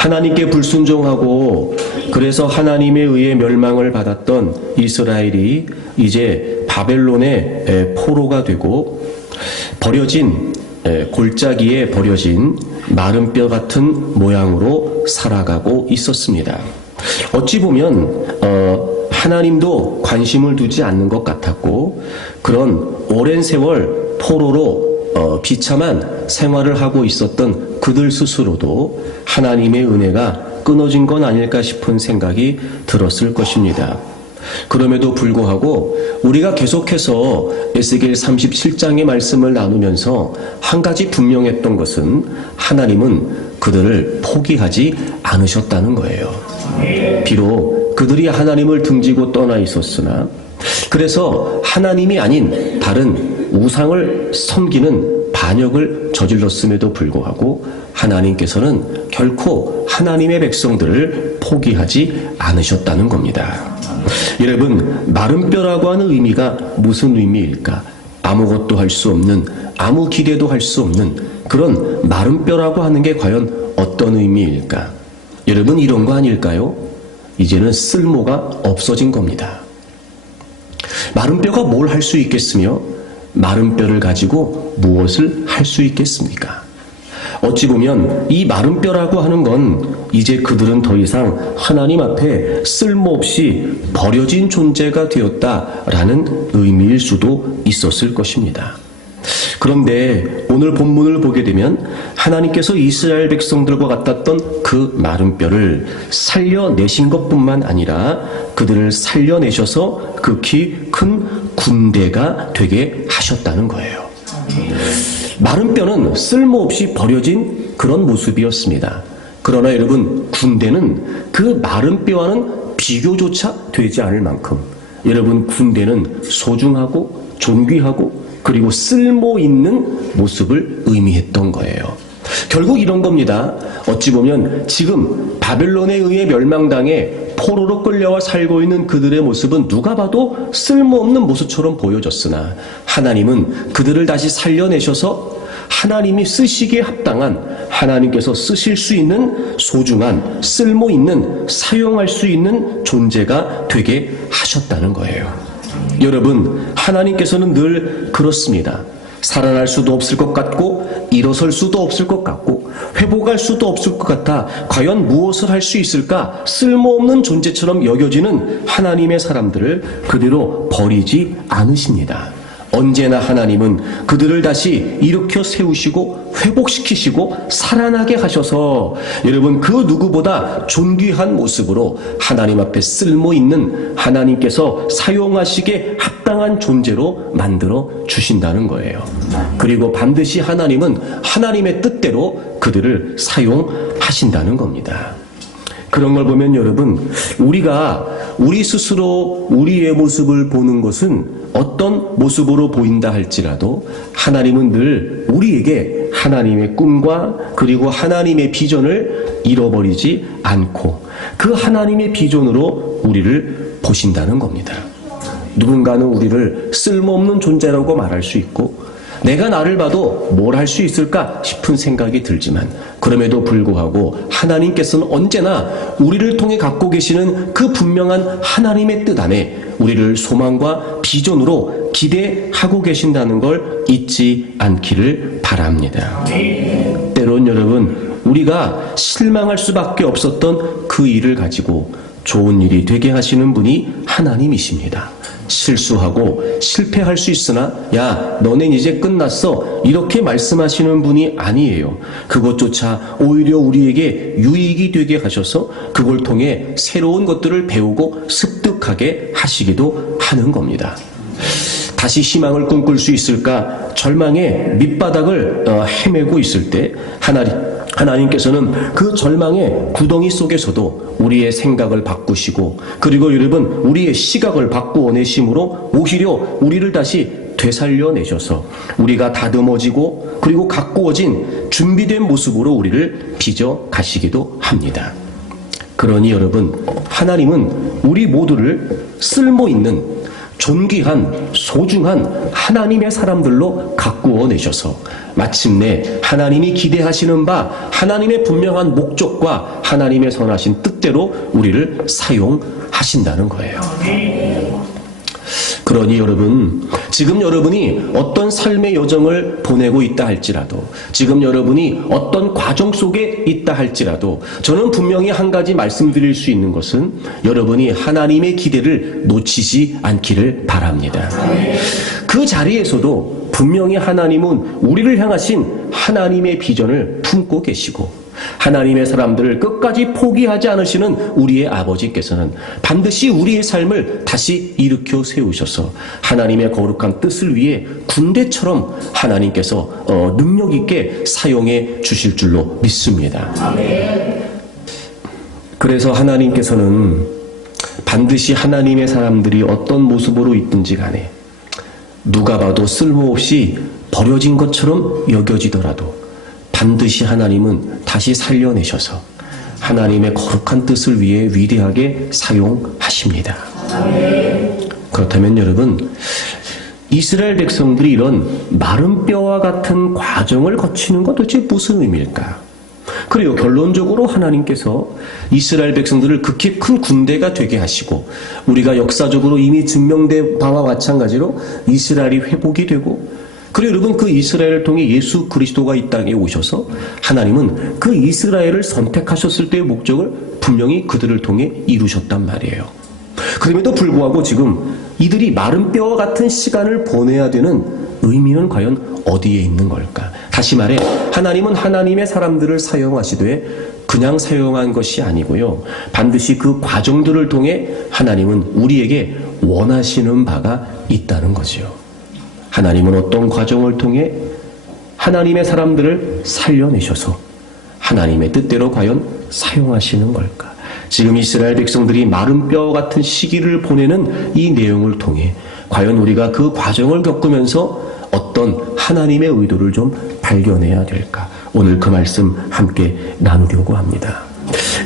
하나님께 불순종하고 그래서 하나님에 의해 멸망을 받았던 이스라엘이 이제 바벨론의 포로가 되고 버려진 골짜기에 버려진 마른 뼈 같은 모양으로 살아가고 있었습니다. 어찌 보면 하나님도 관심을 두지 않는 것 같았고 그런 오랜 세월 포로로 비참한 생활을 하고 있었던 그들 스스로도 하나님의 은혜가 끊어진 건 아닐까 싶은 생각이 들었을 것입니다. 그럼에도 불구하고 우리가 계속해서 에스겔 37장의 말씀을 나누면서 한 가지 분명했던 것은 하나님은 그들을 포기하지 않으셨다는 거예요. 비록 그들이 하나님을 등지고 떠나 있었으나 그래서 하나님이 아닌 다른 우상을 섬기는 반역을 저질렀음에도 불구하고 하나님께서는 결코 하나님의 백성들을 포기하지 않으셨다는 겁니다. 여러분, 마른 뼈라고 하는 의미가 무슨 의미일까? 아무것도 할 수 없는, 아무 기대도 할 수 없는 그런 마른 뼈라고 하는 게 과연 어떤 의미일까? 여러분, 이런 거 아닐까요? 이제는 쓸모가 없어진 겁니다. 마른 뼈가 뭘 할 수 있겠으며 마른 뼈를 가지고 무엇을 할 수 있겠습니까? 어찌 보면 이 마른 뼈라고 하는 건 이제 그들은 더 이상 하나님 앞에 쓸모없이 버려진 존재가 되었다라는 의미일 수도 있었을 것입니다. 그런데 오늘 본문을 보게 되면 하나님께서 이스라엘 백성들과 같았던 그 마른 뼈를 살려내신 것뿐만 아니라 그들을 살려내셔서 극히 큰 군대가 되게 하셨다는 거예요. 마른 뼈는 쓸모없이 버려진 그런 모습이었습니다. 그러나 여러분, 군대는 그 마른 뼈와는 비교조차 되지 않을 만큼 여러분, 군대는 소중하고 존귀하고 그리고 쓸모 있는 모습을 의미했던 거예요. 결국 이런 겁니다. 어찌 보면 지금 바벨론에 의해 멸망당해 포로로 끌려와 살고 있는 그들의 모습은 누가 봐도 쓸모없는 모습처럼 보여졌으나 하나님은 그들을 다시 살려내셔서 하나님이 쓰시기에 합당한, 하나님께서 쓰실 수 있는 소중한, 쓸모 있는, 사용할 수 있는 존재가 되게 하셨다는 거예요. 여러분, 하나님께서는 늘 그렇습니다. 살아날 수도 없을 것 같고 일어설 수도 없을 것 같고 회복할 수도 없을 것 같아 과연 무엇을 할 수 있을까 쓸모없는 존재처럼 여겨지는 하나님의 사람들을 그대로 버리지 않으십니다. 언제나 하나님은 그들을 다시 일으켜 세우시고 회복시키시고 살아나게 하셔서 여러분, 그 누구보다 존귀한 모습으로 하나님 앞에 쓸모있는, 하나님께서 사용하시기에 합당한 존재로 만들어 주신다는 거예요. 그리고 반드시 하나님은 하나님의 뜻대로 그들을 사용하신다는 겁니다. 그런 걸 보면 여러분, 우리가 우리 스스로 우리의 모습을 보는 것은 어떤 모습으로 보인다 할지라도 하나님은 늘 우리에게 하나님의 꿈과 그리고 하나님의 비전을 잃어버리지 않고 그 하나님의 비전으로 우리를 보신다는 겁니다. 누군가는 우리를 쓸모없는 존재라고 말할 수 있고 내가 나를 봐도 뭘 할 수 있을까 싶은 생각이 들지만 그럼에도 불구하고 하나님께서는 언제나 우리를 통해 갖고 계시는 그 분명한 하나님의 뜻 안에 우리를 소망과 비전으로 기대하고 계신다는 걸 잊지 않기를 바랍니다. 때론 여러분, 우리가 실망할 수밖에 없었던 그 일을 가지고 좋은 일이 되게 하시는 분이 하나님이십니다. 실수하고 실패할 수 있으나 야, 너넨 이제 끝났어, 이렇게 말씀하시는 분이 아니에요. 그것조차 오히려 우리에게 유익이 되게 하셔서 그걸 통해 새로운 것들을 배우고 습득하게 하시기도 하는 겁니다. 다시 희망을 꿈꿀 수 있을까? 절망의 밑바닥을 헤매고 있을 때 하나님께서는 그 절망의 구덩이 속에서도 우리의 생각을 바꾸시고 그리고 여러분, 우리의 시각을 바꾸어 내심으로 오히려 우리를 다시 되살려내셔서 우리가 다듬어지고 그리고 가꾸어진 준비된 모습으로 우리를 빚어 가시기도 합니다. 그러니 여러분, 하나님은 우리 모두를 쓸모있는 존귀한 소중한 하나님의 사람들로 가꾸어 내셔서 마침내 하나님이 기대하시는 바 하나님의 분명한 목적과 하나님의 선하신 뜻대로 우리를 사용하신다는 거예요. 그러니 여러분, 지금 여러분이 어떤 삶의 여정을 보내고 있다 할지라도, 지금 여러분이 어떤 과정 속에 있다 할지라도, 저는 분명히 한 가지 말씀드릴 수 있는 것은 여러분이 하나님의 기대를 놓치지 않기를 바랍니다. 그 자리에서도 분명히 하나님은 우리를 향하신 하나님의 비전을 품고 계시고, 하나님의 사람들을 끝까지 포기하지 않으시는 우리의 아버지께서는 반드시 우리의 삶을 다시 일으켜 세우셔서 하나님의 거룩한 뜻을 위해 군대처럼 하나님께서 능력 있게 사용해 주실 줄로 믿습니다. 그래서 하나님께서는 반드시 하나님의 사람들이 어떤 모습으로 있든지 간에 누가 봐도 쓸모없이 버려진 것처럼 여겨지더라도 반드시 하나님은 다시 살려내셔서 하나님의 거룩한 뜻을 위해 위대하게 사용하십니다. 그렇다면 여러분, 이스라엘 백성들이 이런 마른 뼈와 같은 과정을 거치는 것 도대체 무슨 의미일까? 그리고 결론적으로 하나님께서 이스라엘 백성들을 극히 큰 군대가 되게 하시고, 우리가 역사적으로 이미 증명된 바와 마찬가지로 이스라엘이 회복이 되고, 그리고 여러분, 그 이스라엘을 통해 예수 그리스도가 이 땅에 오셔서 하나님은 그 이스라엘을 선택하셨을 때의 목적을 분명히 그들을 통해 이루셨단 말이에요. 그럼에도 불구하고 지금 이들이 마른 뼈와 같은 시간을 보내야 되는 의미는 과연 어디에 있는 걸까? 다시 말해, 하나님은 하나님의 사람들을 사용하시되 그냥 사용한 것이 아니고요, 반드시 그 과정들을 통해 하나님은 우리에게 원하시는 바가 있다는 거죠. 하나님은 어떤 과정을 통해 하나님의 사람들을 살려내셔서 하나님의 뜻대로 과연 사용하시는 걸까? 지금 이스라엘 백성들이 마른 뼈 같은 시기를 보내는 이 내용을 통해 과연 우리가 그 과정을 겪으면서 어떤 하나님의 의도를 좀 발견해야 될까? 오늘 그 말씀 함께 나누려고 합니다.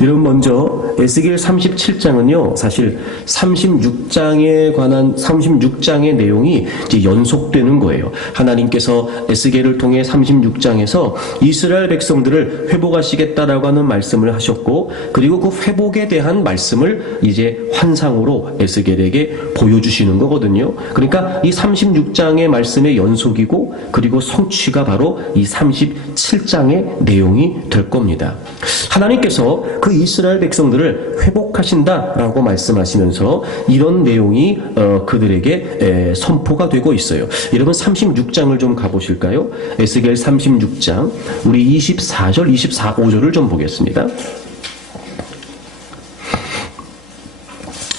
여러분, 먼저 에스겔 37장은요, 사실 36장에 관한 36장의 내용이 이제 연속되는 거예요. 하나님께서 에스겔을 통해 36장에서 이스라엘 백성들을 회복하시겠다라고 하는 말씀을 하셨고, 그리고 그 회복에 대한 말씀을 이제 환상으로 에스겔에게 보여주시는 거거든요. 그러니까 이 36장의 말씀의 연속이고, 그리고 성취가 바로 이 37장의 내용이 될 겁니다. 하나님께서 그 이스라엘 백성들을 회복하신다라고 말씀하시면서 이런 내용이 그들에게 선포가 되고 있어요. 여러분, 36장을 좀 가보실까요? 에스겔 36장, 우리 24절, 25절을 좀 보겠습니다.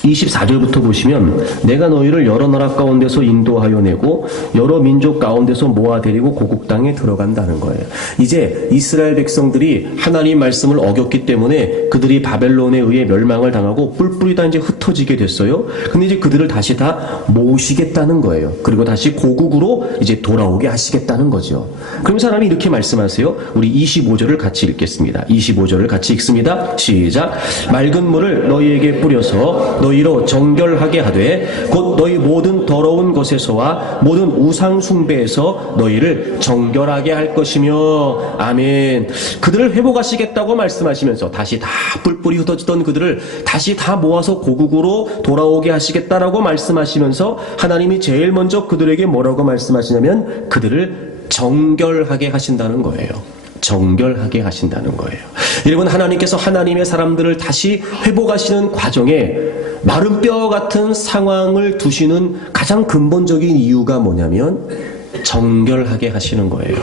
24절부터 보시면, 내가 너희를 여러 나라 가운데서 인도하여 내고 여러 민족 가운데서 모아 데리고 고국 땅에 들어간다는 거예요. 이제 이스라엘 백성들이 하나님 말씀을 어겼기 때문에 그들이 바벨론에 의해 멸망을 당하고 뿔뿔이 다 이제 흩어지게 됐어요. 근데 이제 그들을 다시 다 모으시겠다는 거예요. 그리고 다시 고국으로 이제 돌아오게 하시겠다는 거죠. 그러면서 하나님이 이렇게 말씀하세요. 우리 25절을 같이 읽겠습니다. 25절을 같이 읽습니다. 시작. 맑은 물을 너희에게 뿌려서 너희로 정결하게 하되 곧 너희 모든 더러운 것에서와 모든 우상 숭배에서 너희를 정결하게 할 것이며. 아멘. 그들을 회복하시겠다고 말씀하시면서 다시 다 뿔뿔이 흩어지던 그들을 다시 다 모아서 고국으로 돌아오게 하시겠다라고 말씀하시면서 하나님이 제일 먼저 그들에게 뭐라고 말씀하시냐면 그들을 정결하게 하신다는 거예요. 정결하게 하신다는 거예요. 여러분, 하나님께서 하나님의 사람들을 다시 회복하시는 과정에 마른 뼈 같은 상황을 두시는 가장 근본적인 이유가 뭐냐면 정결하게 하시는 거예요.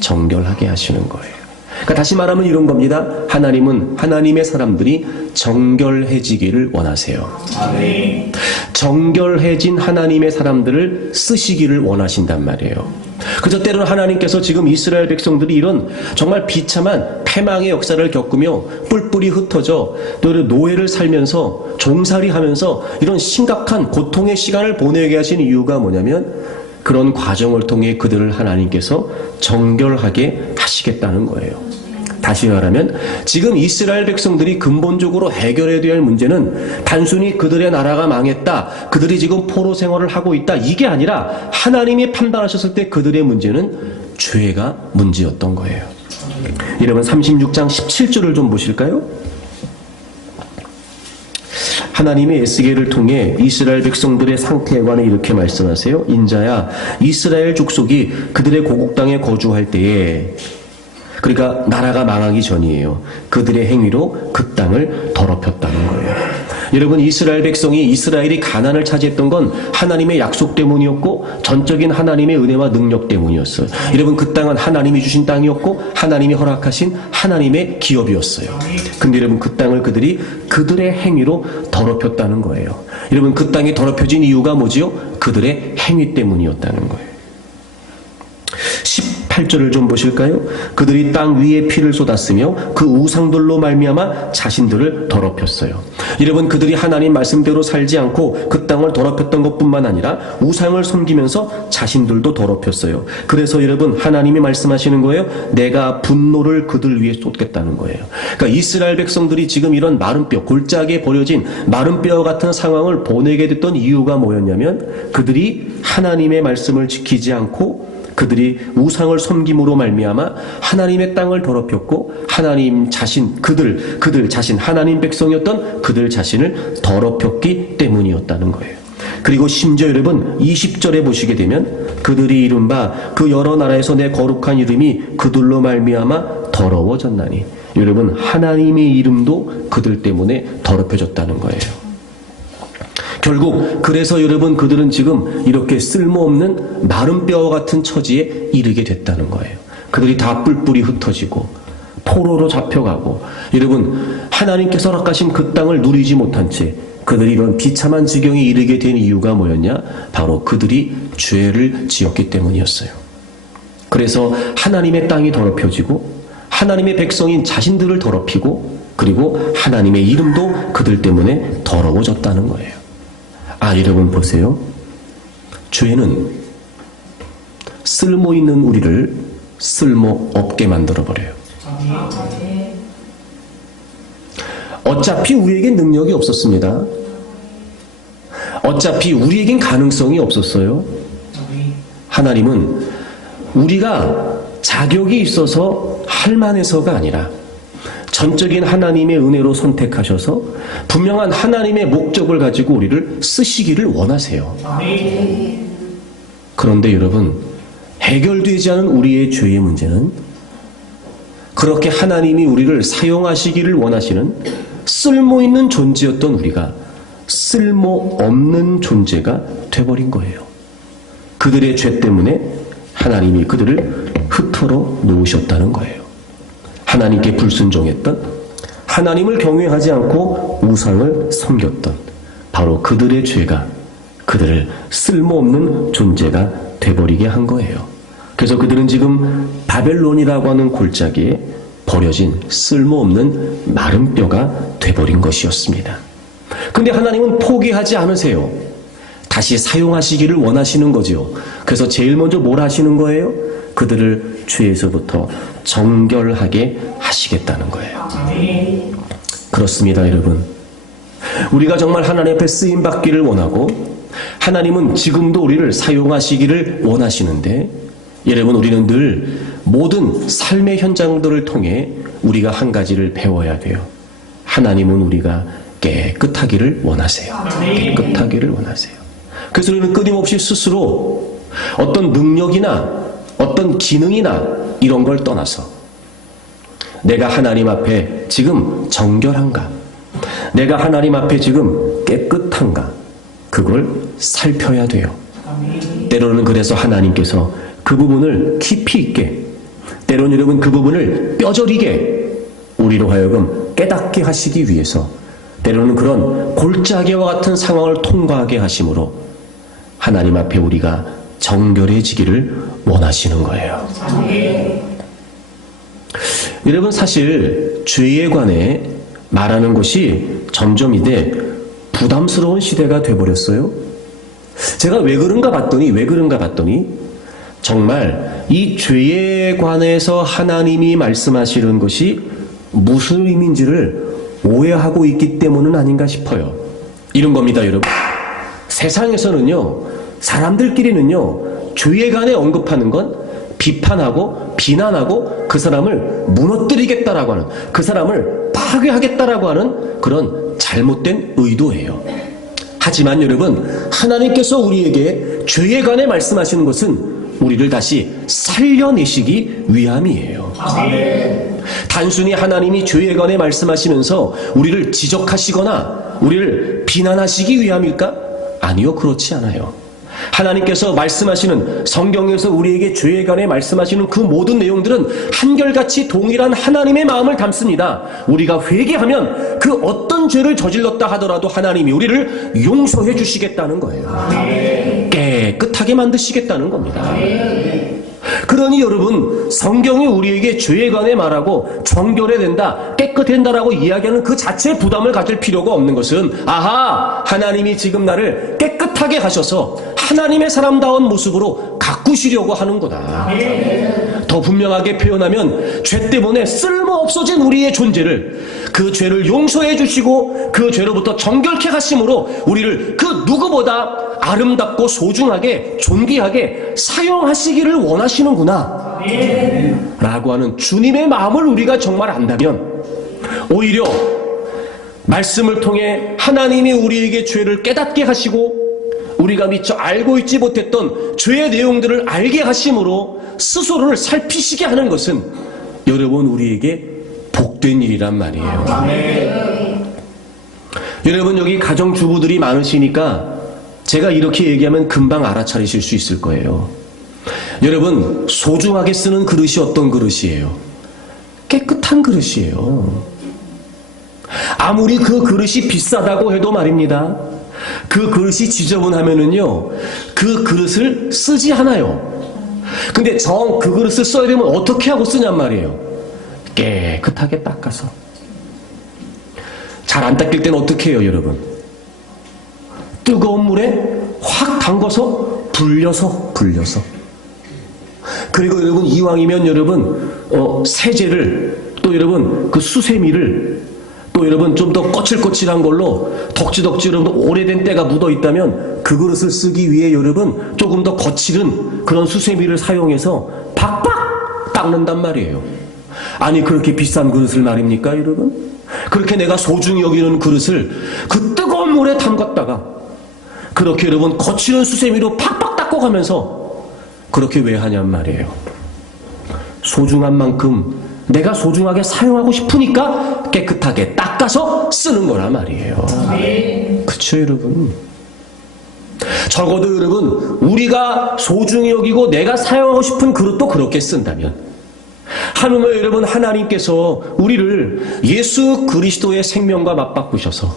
정결하게 하시는 거예요. 그러니까 다시 말하면 이런 겁니다. 하나님은 하나님의 사람들이 정결해지기를 원하세요. 아멘. 정결해진 하나님의 사람들을 쓰시기를 원하신단 말이에요. 그래서 때로는 하나님께서 지금 이스라엘 백성들이 이런 정말 비참한 패망의 역사를 겪으며 뿔뿔이 흩어져 또 노예를 살면서 종살이하면서 이런 심각한 고통의 시간을 보내게 하신 이유가 뭐냐면 그런 과정을 통해 그들을 하나님께서 정결하게 하시겠다는 거예요. 다시 말하면 지금 이스라엘 백성들이 근본적으로 해결해야 될 문제는 단순히 그들의 나라가 망했다, 그들이 지금 포로 생활을 하고 있다, 이게 아니라 하나님이 판단하셨을 때 그들의 문제는 죄가 문제였던 거예요. 여러분 36장 17절을 좀 보실까요? 하나님의 에스겔을 통해 이스라엘 백성들의 상태에 관해 이렇게 말씀하세요. 인자야, 이스라엘 족속이 그들의 고국 땅에 거주할 때에, 그러니까 나라가 망하기 전이에요, 그들의 행위로 그 땅을 더럽혔다는 거예요. 여러분, 이스라엘이 가나안을 차지했던 건 하나님의 약속 때문이었고 전적인 하나님의 은혜와 능력 때문이었어요. 여러분, 그 땅은 하나님이 주신 땅이었고 하나님이 허락하신 하나님의 기업이었어요. 근데 여러분, 그 땅을 그들의 행위로 더럽혔다는 거예요. 여러분, 그 땅이 더럽혀진 이유가 뭐지요? 그들의 행위 때문이었다는 거예요. 18절을 좀 보실까요? 그들이 땅 위에 피를 쏟았으며 그 우상들로 말미암아 자신들을 더럽혔어요. 여러분, 그들이 하나님 말씀대로 살지 않고 그 땅을 더럽혔던 것뿐만 아니라 우상을 섬기면서 자신들도 더럽혔어요. 그래서 여러분, 하나님이 말씀하시는 거예요. 내가 분노를 그들 위에 쏟겠다는 거예요. 그러니까 이스라엘 백성들이 지금 이런 마른 뼈, 골짜기에 버려진 마른 뼈 같은 상황을 보내게 됐던 이유가 뭐였냐면, 그들이 하나님의 말씀을 지키지 않고 그들이 우상을 섬김으로 말미암아 하나님의 땅을 더럽혔고 하나님 자신, 그들 자신, 하나님 백성이었던 그들 자신을 더럽혔기 때문이었다는 거예요. 그리고 심지어 여러분 20절에 보시게 되면 그들이 이른바 그 여러 나라에서 내 거룩한 이름이 그들로 말미암아 더러워졌나니, 여러분 하나님의 이름도 그들 때문에 더럽혀졌다는 거예요. 결국 그래서 여러분, 그들은 지금 이렇게 쓸모없는 마른 뼈와 같은 처지에 이르게 됐다는 거예요. 그들이 다 뿔뿔이 흩어지고 포로로 잡혀가고, 여러분 하나님께서 허락하신 그 땅을 누리지 못한 채 그들이 이런 비참한 지경에 이르게 된 이유가 뭐였냐? 바로 그들이 죄를 지었기 때문이었어요. 그래서 하나님의 땅이 더럽혀지고 하나님의 백성인 자신들을 더럽히고, 그리고 하나님의 이름도 그들 때문에 더러워졌다는 거예요. 여러분 보세요. 죄는 쓸모있는 우리를 쓸모없게 만들어버려요. 어차피 우리에겐 능력이 없었습니다. 어차피 우리에겐 가능성이 없었어요. 하나님은 우리가 자격이 있어서 할만해서가 아니라 전적인 하나님의 은혜로 선택하셔서 분명한 하나님의 목적을 가지고 우리를 쓰시기를 원하세요. 그런데 여러분, 해결되지 않은 우리의 죄의 문제는 그렇게 하나님이 우리를 사용하시기를 원하시는 쓸모있는 존재였던 우리가 쓸모없는 존재가 돼버린 거예요. 그들의 죄 때문에 하나님이 그들을 흩어러 놓으셨다는 거예요. 하나님께 불순종했던, 하나님을 경외하지 않고 우상을 섬겼던 바로 그들의 죄가 그들을 쓸모없는 존재가 돼버리게 한 거예요. 그래서 그들은 지금 바벨론이라고 하는 골짜기에 버려진 쓸모없는 마른 뼈가 돼버린 것이었습니다. 근데 하나님은 포기하지 않으세요. 다시 사용하시기를 원하시는 거죠. 그래서 제일 먼저 뭘 하시는 거예요? 그들을 죄에서부터 정결하게 하시겠다는 거예요. 그렇습니다, 여러분. 우리가 정말 하나님 앞에 쓰임받기를 원하고 하나님은 지금도 우리를 사용하시기를 원하시는데, 여러분 우리는 늘 모든 삶의 현장들을 통해 우리가 한 가지를 배워야 돼요. 하나님은 우리가 깨끗하기를 원하세요. 깨끗하기를 원하세요. 그래서 우리는 끊임없이 스스로 어떤 능력이나 어떤 기능이나 이런 걸 떠나서 내가 하나님 앞에 지금 정결한가? 내가 하나님 앞에 지금 깨끗한가? 그걸 살펴야 돼요. 때로는 그래서 하나님께서 그 부분을 깊이 있게, 때로는 여러분 그 부분을 뼈저리게 우리로 하여금 깨닫게 하시기 위해서 때로는 그런 골짜기와 같은 상황을 통과하게 하심으로 하나님 앞에 우리가 정결해지기를 원하시는 거예요. 여러분, 사실 죄에 관해 말하는 것이 점점 이제 부담스러운 시대가 돼버렸어요. 제가 왜 그런가 봤더니 정말 이 죄에 관해서 하나님이 말씀하시는 것이 무슨 의미인지를 오해하고 있기 때문은 아닌가 싶어요. 이런 겁니다, 여러분. 세상에서는요, 사람들끼리는요, 죄에 관해 언급하는 건 비판하고 비난하고 그 사람을 무너뜨리겠다라고 하는, 그 사람을 파괴하겠다라고 하는 그런 잘못된 의도예요. 하지만 여러분, 하나님께서 우리에게 죄에 관해 말씀하시는 것은 우리를 다시 살려내시기 위함이에요. 단순히 하나님이 죄에 관해 말씀하시면서 우리를 지적하시거나 우리를 비난하시기 위함일까? 아니요, 그렇지 않아요. 하나님께서 말씀하시는, 성경에서 우리에게 죄에 관해 말씀하시는 그 모든 내용들은 한결같이 동일한 하나님의 마음을 담습니다. 우리가 회개하면 그 어떤 죄를 저질렀다 하더라도 하나님이 우리를 용서해 주시겠다는 거예요. 깨끗하게 만드시겠다는 겁니다. 그러니 여러분, 성경이 우리에게 죄에 관해 말하고 정결해야 된다, 깨끗해진다라고 이야기하는 그 자체의 부담을 가질 필요가 없는 것은, 아하, 하나님이 지금 나를 깨끗하게 하셔서 하나님의 사람다운 모습으로 가꾸시려고 하는구나. 더 분명하게 표현하면, 죄 때문에 쓸모없어진 우리의 존재를, 그 죄를 용서해 주시고 그 죄로부터 정결케 하심으로 우리를 그 누구보다 아름답고 소중하게 존귀하게 사용하시기를 원하시는구나 라고 하는 주님의 마음을 우리가 정말 안다면, 오히려 말씀을 통해 하나님이 우리에게 죄를 깨닫게 하시고 우리가 미처 알고 있지 못했던 죄의 내용들을 알게 하심으로 스스로를 살피시게 하는 것은 여러분, 우리에게 복된 일이란 말이에요. 여러분, 여기 가정주부들이 많으시니까 제가 이렇게 얘기하면 금방 알아차리실 수 있을 거예요. 여러분, 소중하게 쓰는 그릇이 어떤 그릇이에요? 깨끗한 그릇이에요. 아무리 그 그릇이 비싸다고 해도 말입니다, 그 그릇이 지저분하면은요, 그 그릇을 쓰지 않아요. 근데 그 그릇을 써야 되면 어떻게 하고 쓰냔 말이에요. 깨끗하게 닦아서. 잘 안 닦일 때는 어떻게 해요, 여러분? 뜨거운 물에 확 담궈서 불려서. 그리고 여러분, 이왕이면 여러분, 세제를, 또 여러분, 그 수세미를, 또 여러분 좀 더 거칠거칠한 걸로 덕지덕지 여러분 오래된 때가 묻어 있다면 그 그릇을 쓰기 위해 여러분 조금 더 거칠은 그런 수세미를 사용해서 박박 닦는단 말이에요. 아니, 그렇게 비싼 그릇을 말입니까, 여러분? 그렇게 내가 소중히 여기는 그릇을 그 뜨거운 물에 담갔다가 그렇게 여러분 거칠은 수세미로 팍팍 닦아가면서 그렇게 왜 하냔 말이에요. 소중한 만큼 내가 소중하게 사용하고 싶으니까 깨끗하게 닦아서 쓰는 거란 말이에요. 그쵸, 여러분? 적어도 여러분, 우리가 소중히 여기고 내가 사용하고 싶은 그릇도 그렇게 쓴다면, 하물며 여러분, 하나님께서 우리를 예수 그리스도의 생명과 맞바꾸셔서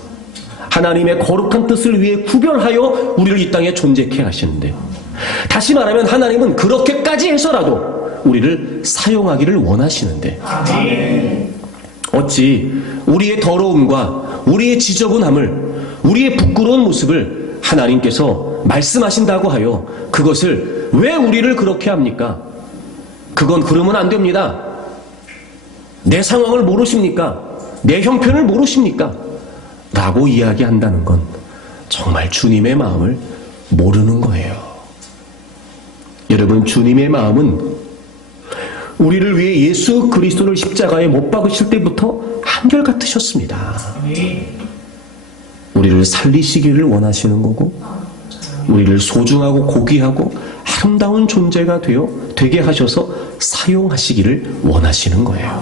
하나님의 거룩한 뜻을 위해 구별하여 우리를 이 땅에 존재케 하시는데, 다시 말하면 하나님은 그렇게까지 해서라도 우리를 사용하기를 원하시는데, 어찌 우리의 더러움과 우리의 지저분함을, 우리의 부끄러운 모습을 하나님께서 말씀하신다고 하여 그것을 왜 우리를 그렇게 합니까? 그건 그러면 안 됩니다. 내 상황을 모르십니까? 내 형편을 모르십니까? 라고 이야기한다는 건 정말 주님의 마음을 모르는 거예요. 여러분, 주님의 마음은 우리를 위해 예수 그리스도를 십자가에 못 박으실 때부터 한결같으셨습니다. 우리를 살리시기를 원하시는 거고, 우리를 소중하고 고귀하고 아름다운 존재가 되게 하셔서 사용하시기를 원하시는 거예요.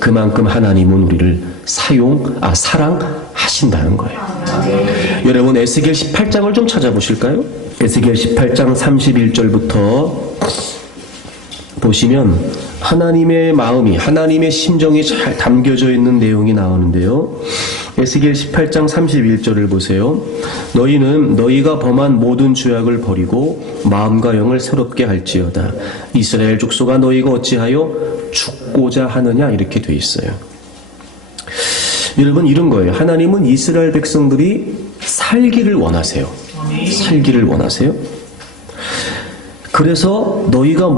그만큼 하나님은 우리를 사랑하신다는 거예요. 여러분, 에스겔 18장을 좀 찾아보실까요? 에스겔 18장 31절부터 보시면 하나님의 마음이, 하나님의 심정이 잘 담겨져 있는 내용이 나오는데요. 에스겔 18장 31절을 보세요. 너희는 너희가 범한 모든 죄악을 버리고 마음과 영을 새롭게 할지어다. 이스라엘 족속아, 너희가 어찌하여 죽고자 하느냐, 이렇게 돼 있어요. 여러분, 이런 거예요. 하나님은 이스라엘 백성들이 살기를 원하세요. 살기를 원하세요. 그래서 너희가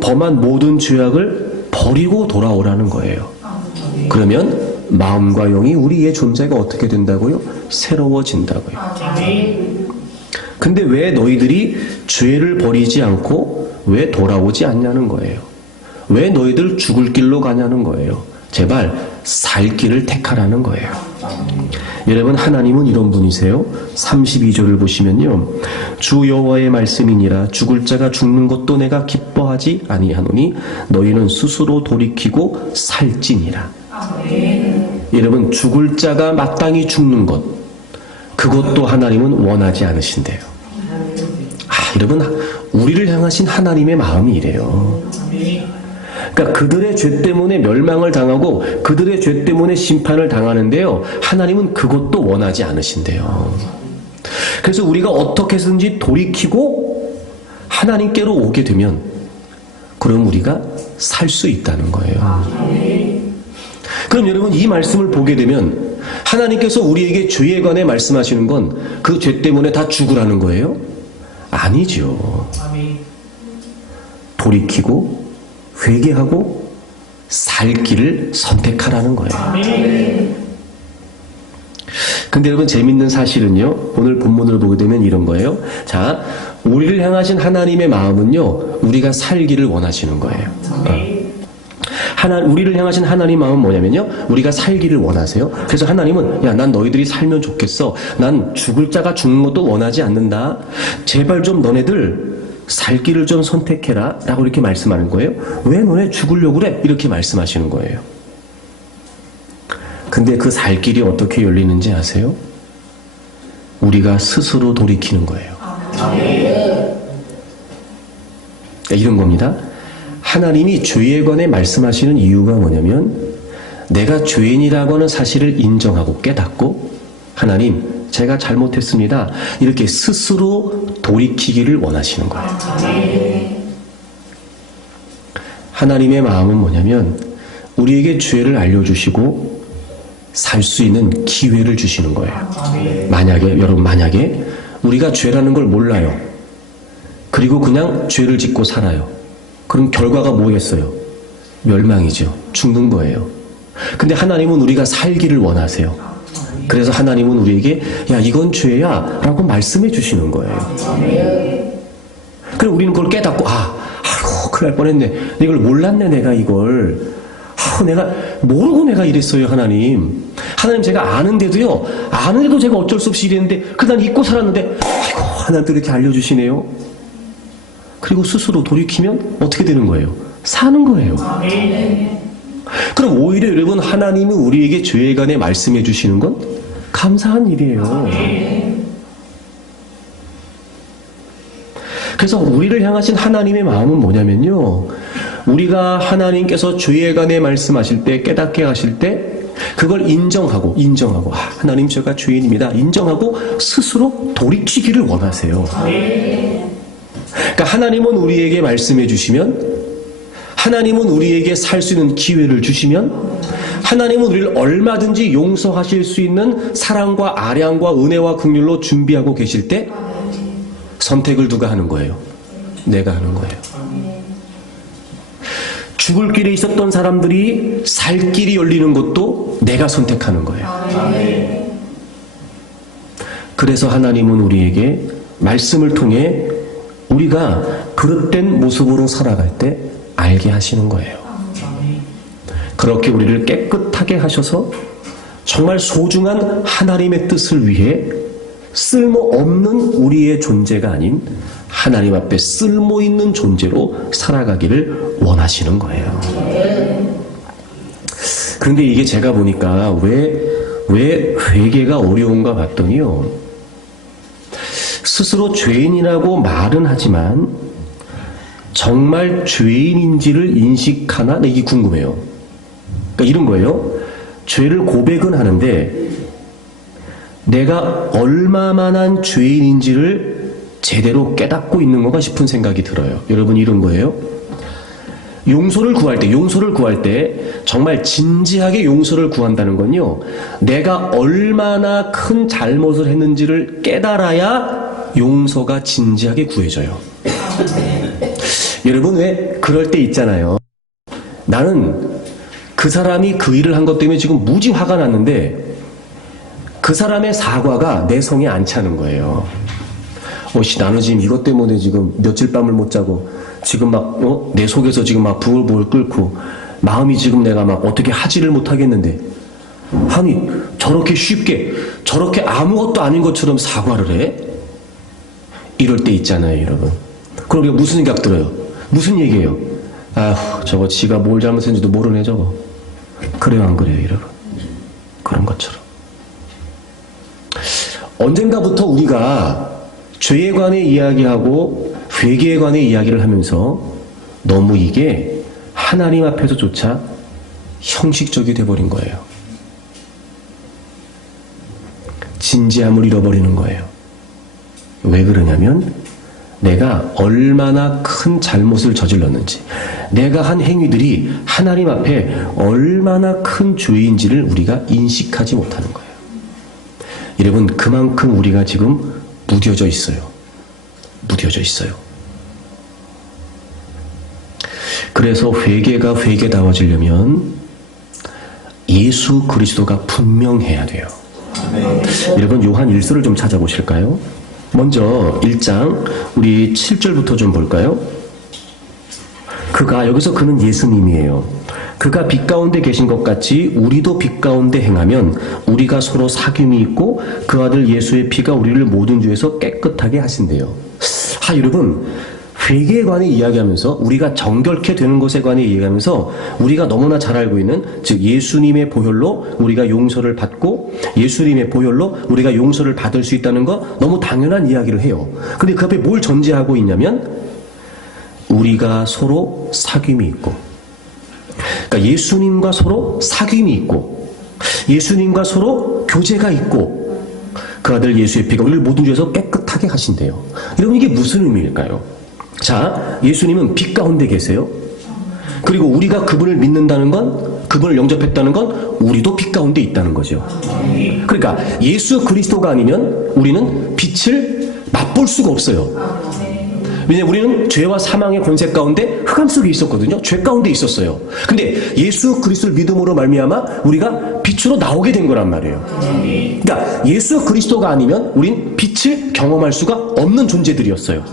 범한 모든 죄악을 버리고 돌아오라는 거예요. 그러면 마음과 영이 우리의 존재가 어떻게 된다고요? 새로워진다고요. 근데 왜 너희들이 죄를 버리지 않고 왜 돌아오지 않냐는 거예요. 왜 너희들 죽을 길로 가냐는 거예요. 제발 살 길을 택하라는 거예요. 여러분, 하나님은 이런 분이세요. 32절을 보시면요, 주 여호와의 말씀이니라. 죽을 자가 죽는 것도 내가 기뻐하지 아니하노니 너희는 스스로 돌이키고 살지니라. 여러분, 죽을 자가 마땅히 죽는 것, 그것도 하나님은 원하지 않으신대요. 여러분, 우리를 향하신 하나님의 마음이 이래요. 그러니까 그들의 죄 때문에 멸망을 당하고 그들의 죄 때문에 심판을 당하는데요, 하나님은 그것도 원하지 않으신대요. 그래서 우리가 어떻게 해서든지 돌이키고 하나님께로 오게 되면 그럼 우리가 살 수 있다는 거예요. 그럼 여러분, 이 말씀을 보게 되면 하나님께서 우리에게 죄에 관해 말씀하시는 건 그 죄 때문에 다 죽으라는 거예요? 아니죠. 돌이키고 회개하고 살 길을 선택하라는 거예요. 근데 여러분, 재밌는 사실은요, 오늘 본문을 보게 되면 이런 거예요. 자, 우리를 향하신 하나님의 마음은요, 우리가 살기를 원하시는 거예요. 우리를 향하신 하나님 마음은 뭐냐면요, 우리가 살기를 원하세요. 그래서 하나님은, 야, 난 너희들이 살면 좋겠어. 난 죽을 자가 죽는 것도 원하지 않는다. 제발 좀 너네들 살 길을 좀 선택해라 라고 이렇게 말씀하는 거예요. 왜 너네 죽으려고 그래? 이렇게 말씀하시는 거예요. 근데 그 살 길이 어떻게 열리는지 아세요? 우리가 스스로 돌이키는 거예요. 이런 겁니다. 하나님이 죄에 관해 말씀하시는 이유가 뭐냐면, 내가 죄인이라고 하는 사실을 인정하고 깨닫고, 하나님, 제가 잘못했습니다, 이렇게 스스로 돌이키기를 원하시는 거예요. 하나님의 마음은 뭐냐면, 우리에게 죄를 알려주시고 살 수 있는 기회를 주시는 거예요. 만약에 우리가 죄라는 걸 몰라요. 그리고 그냥 죄를 짓고 살아요. 그럼 결과가 뭐겠어요? 멸망이죠. 죽는 거예요. 근데 하나님은 우리가 살기를 원하세요. 그래서 하나님은 우리에게, 야, 이건 죄야 라고 말씀해 주시는 거예요. 그럼 우리는 그걸 깨닫고, 아이고, 큰일 날 뻔했네. 이걸 몰랐네, 내가 이걸. 내가 모르고 내가 이랬어요, 하나님. 하나님, 제가 아는데도 제가 어쩔 수 없이 이랬는데, 난 잊고 살았는데, 아이고, 하나님도 이렇게 알려주시네요. 그리고 스스로 돌이키면 어떻게 되는 거예요? 사는 거예요. 그럼 오히려 여러분, 하나님이 우리에게 죄에 관해 말씀해 주시는 건 감사한 일이에요. 그래서 우리를 향하신 하나님의 마음은 뭐냐면요, 우리가 하나님께서 죄에 관해 말씀하실 때, 깨닫게 하실 때 그걸 인정하고 하나님, 제가 죄인입니다 인정하고 스스로 돌이키기를 원하세요. 그러니까 하나님은 우리에게 말씀해 주시면, 하나님은 우리에게 살 수 있는 기회를 주시면, 하나님은 우리를 얼마든지 용서하실 수 있는 사랑과 아량과 은혜와 긍휼로 준비하고 계실 때 선택을 누가 하는 거예요? 내가 하는 거예요. 죽을 길에 있었던 사람들이 살 길이 열리는 것도 내가 선택하는 거예요. 그래서 하나님은 우리에게 말씀을 통해 우리가 그릇된 모습으로 살아갈 때 알게 하시는 거예요. 그렇게 우리를 깨끗하게 하셔서 정말 소중한 하나님의 뜻을 위해 쓸모없는 우리의 존재가 아닌 하나님 앞에 쓸모있는 존재로 살아가기를 원하시는 거예요. 그런데 이게 제가 보니까 왜 회개가 어려운가 봤더니요, 스스로 죄인이라고 말은 하지만 정말 죄인인지를 인식하나? 이게 궁금해요. 그러니까 이런 거예요. 죄를 고백은 하는데 내가 얼마만한 죄인인지를 제대로 깨닫고 있는 건가 싶은 생각이 들어요. 여러분, 이런 거예요. 용서를 구할 때 정말 진지하게 용서를 구한다는 건요, 내가 얼마나 큰 잘못을 했는지를 깨달아야 용서가 진지하게 구해져요. 여러분 왜 그럴 때 있잖아요. 나는 그 사람이 그 일을 한 것 때문에 지금 무지 화가 났는데 그 사람의 사과가 내 성에 안 차는 거예요. 나는 지금 이것 때문에 지금 며칠 밤을 못 자고 지금 막 내 속에서 지금 막 부글부글 끓고 마음이 지금 내가 막 어떻게 하지를 못하겠는데 아니 저렇게 쉽게 저렇게 아무것도 아닌 것처럼 사과를 해? 이럴 때 있잖아요, 여러분. 그럼 우리가 무슨 생각 들어요? 무슨 얘기예요? 아휴, 저거 지가 뭘 잘못했는지도 모르네, 저거. 그래요, 안 그래요, 여러분? 그런 것처럼. 언젠가부터 우리가 죄에 관해 이야기하고 회개에 관해 이야기를 하면서 너무 이게 하나님 앞에서조차 형식적이 돼버린 거예요. 진지함을 잃어버리는 거예요. 왜 그러냐면 내가 얼마나 큰 잘못을 저질렀는지, 내가 한 행위들이 하나님 앞에 얼마나 큰 죄인지를 우리가 인식하지 못하는 거예요. 여러분, 그만큼 우리가 지금 무뎌져 있어요. 무뎌져 있어요. 그래서 회개가 회개다워지려면 예수 그리스도가 분명해야 돼요. 여러분, 요한 1서를 좀 찾아보실까요? 먼저 1장 우리 7절부터 좀 볼까요? 여기서 그는 예수님이에요. 그가 빛 가운데 계신 것 같이 우리도 빛 가운데 행하면 우리가 서로 사귐이 있고 그 아들 예수의 피가 우리를 모든 죄에서 깨끗하게 하신대요. 여러분, 회개에 관해 이야기하면서 우리가 정결케 되는 것에 관해 이야기하면서 우리가 너무나 잘 알고 있는 즉 예수님의 보혈로 우리가 용서를 받고 예수님의 보혈로 우리가 용서를 받을 수 있다는 거 너무 당연한 이야기를 해요. 근데 그 앞에 뭘 전제하고 있냐면 우리가 서로 사귐이 있고, 그러니까 예수님과 서로 사귐이 있고 예수님과 서로 교제가 있고 그 아들 예수의 피가 우리를 모든 죄에서 깨끗하게 하신대요. 여러분, 이게 무슨 의미일까요? 자, 예수님은 빛 가운데 계세요. 그리고 우리가 그분을 믿는다는 건, 그분을 영접했다는 건 우리도 빛 가운데 있다는 거죠. 그러니까 예수 그리스도가 아니면 우리는 빛을 맛볼 수가 없어요. 왜냐하면 우리는 죄와 사망의 권세 가운데 흑암 속에 있었거든요. 죄 가운데 있었어요. 근데 예수 그리스도를 믿음으로 말미암아 우리가 빛으로 나오게 된 거란 말이에요. 그러니까 예수 그리스도가 아니면 우린 빛을 경험할 수가 없는 존재들이었어요.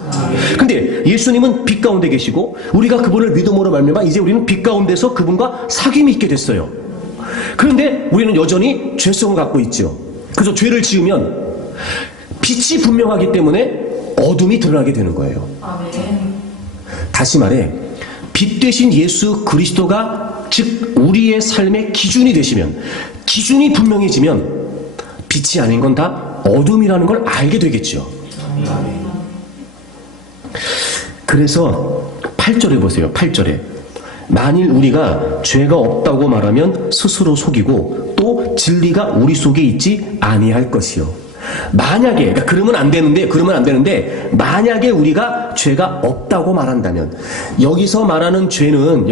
근데 예수님은 빛 가운데 계시고 우리가 그분을 믿음으로 말미암아 이제 우리는 빛 가운데서 그분과 사귐이 있게 됐어요. 그런데 우리는 여전히 죄성을 갖고 있죠. 그래서 죄를 지으면 빛이 분명하기 때문에 어둠이 드러나게 되는 거예요. 다시 말해, 빛 되신 예수 그리스도가 즉 우리의 삶의 기준이 되시면, 기준이 분명해지면 빛이 아닌 건 다 어둠이라는 걸 알게 되겠죠. 그래서 8절에 보세요. 8절에 만일 우리가 죄가 없다고 말하면 스스로 속이고 또 진리가 우리 속에 있지 아니할 것이요. 만약에, 그러니까 그러면 안 되는데 만약에 우리가 죄가 없다고 말한다면, 여기서 말하는 죄는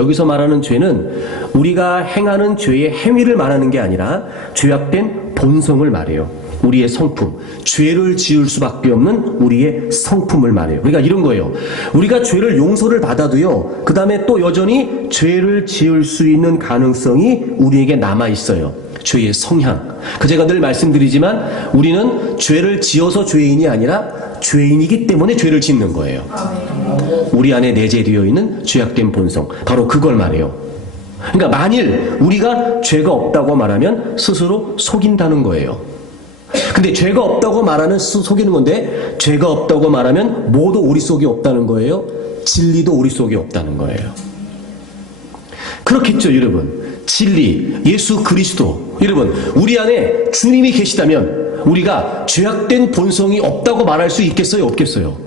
우리가 행하는 죄의 행위를 말하는 게 아니라 죄악된 본성을 말해요. 우리의 성품, 죄를 지을 수밖에 없는 우리의 성품을 말해요. 그러니까 이런 거예요. 우리가 죄를 용서를 받아도요, 그 다음에 또 여전히 죄를 지을 수 있는 가능성이 우리에게 남아 있어요. 죄의 성향. 제가 늘 말씀드리지만 우리는 죄를 지어서 죄인이 아니라 죄인이기 때문에 죄를 짓는 거예요. 우리 안에 내재되어 있는 죄악된 본성, 바로 그걸 말해요. 그러니까 만일 우리가 죄가 없다고 말하면 스스로 속인다는 거예요. 근데 죄가 없다고 말하는 속이는 건데, 죄가 없다고 말하면 뭐도 우리 속에 없다는 거예요. 진리도 우리 속에 없다는 거예요. 그렇겠죠, 여러분. 진리, 예수 그리스도. 여러분, 우리 안에 주님이 계시다면 우리가 죄악된 본성이 없다고 말할 수 있겠어요? 없겠어요?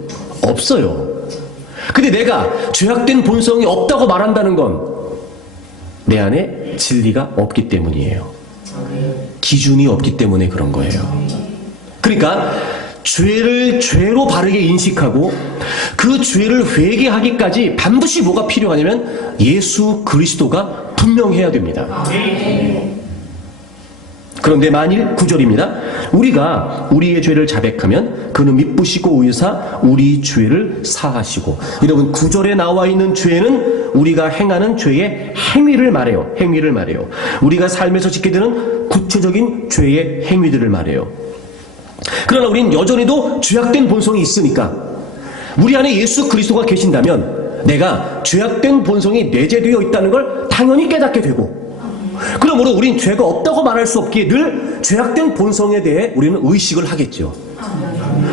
없어요. 근데 내가 죄악된 본성이 없다고 말한다는 건 내 안에 진리가 없기 때문이에요. 기준이 없기 때문에 그런 거예요. 그러니까 죄를 죄로 바르게 인식하고 그 죄를 회개하기까지 반드시 뭐가 필요하냐면 예수 그리스도가 분명해야 됩니다. 그런데 만일 9절입니다. 우리가 우리의 죄를 자백하면 그는 미쁘시고 의사 우리 죄를 사하시고. 여러분, 9절에 나와 있는 죄는 우리가 행하는 죄의 행위를 말해요. 행위를 말해요. 우리가 삶에서 짓게 되는 구체적인 죄의 행위들을 말해요. 그러나 우린 여전히도 죄악된 본성이 있으니까 우리 안에 예수 그리스도가 계신다면 내가 죄악된 본성이 내재되어 있다는 걸 당연히 깨닫게 되고, 그러므로 우린 죄가 없다고 말할 수 없기에 늘 죄악된 본성에 대해 우리는 의식을 하겠죠.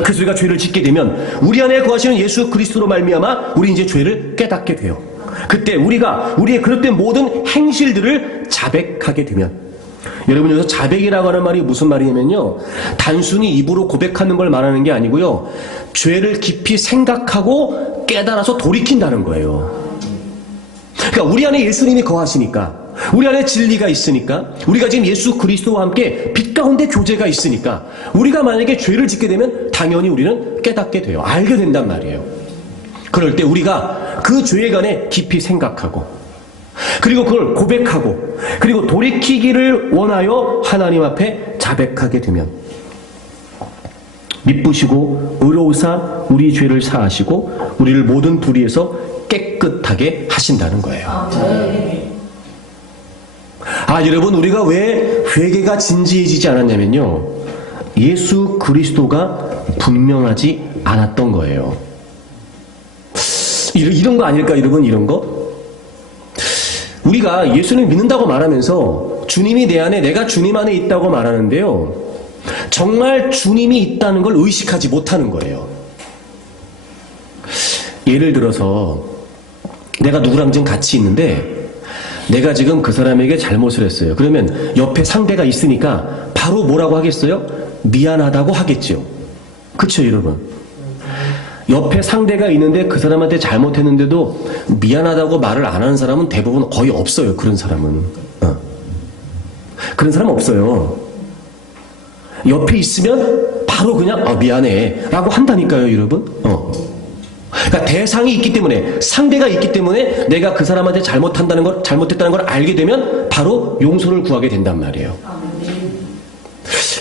그래서 우리가 죄를 짓게 되면 우리 안에 거하시는 예수 그리스도로 말미암아 우리 이제 죄를 깨닫게 돼요. 그때 우리가 우리의 그릇된 모든 행실들을 자백하게 되면, 여러분, 여기서 자백이라고 하는 말이 무슨 말이냐면요, 단순히 입으로 고백하는 걸 말하는 게 아니고요, 죄를 깊이 생각하고 깨달아서 돌이킨다는 거예요. 그러니까 우리 안에 예수님이 거하시니까, 우리 안에 진리가 있으니까, 우리가 지금 예수 그리스도와 함께 빛 가운데 교제가 있으니까 우리가 만약에 죄를 짓게 되면 당연히 우리는 깨닫게 돼요. 알게 된단 말이에요. 그럴 때 우리가 그 죄에 관해 깊이 생각하고, 그리고 그걸 고백하고, 그리고 돌이키기를 원하여 하나님 앞에 자백하게 되면 미쁘시고 의로우사 우리 죄를 사하시고 우리를 모든 불의에서 깨끗하게 하신다는 거예요. 여러분, 우리가 왜 회개가 진지해지지 않았냐면요, 예수 그리스도가 분명하지 않았던 거예요. 이런 거 아닐까, 여러분? 이런 거? 우리가 예수를 믿는다고 말하면서 주님이 내 안에, 내가 주님 안에 있다고 말하는데요, 정말 주님이 있다는 걸 의식하지 못하는 거예요. 예를 들어서 내가 누구랑 지금 같이 있는데 내가 지금 그 사람에게 잘못을 했어요. 그러면 옆에 상대가 있으니까 바로 뭐라고 하겠어요? 미안하다고 하겠죠. 그쵸, 여러분? 옆에 상대가 있는데 그 사람한테 잘못했는데도 미안하다고 말을 안 하는 사람은 대부분 거의 없어요. 그런 사람은. 그런 사람 없어요. 옆에 있으면 바로 그냥 미안해 라고 한다니까요, 여러분. 그러니까 대상이 있기 때문에, 상대가 있기 때문에 내가 그 사람한테 잘못했다는 걸 알게 되면 바로 용서를 구하게 된단 말이에요.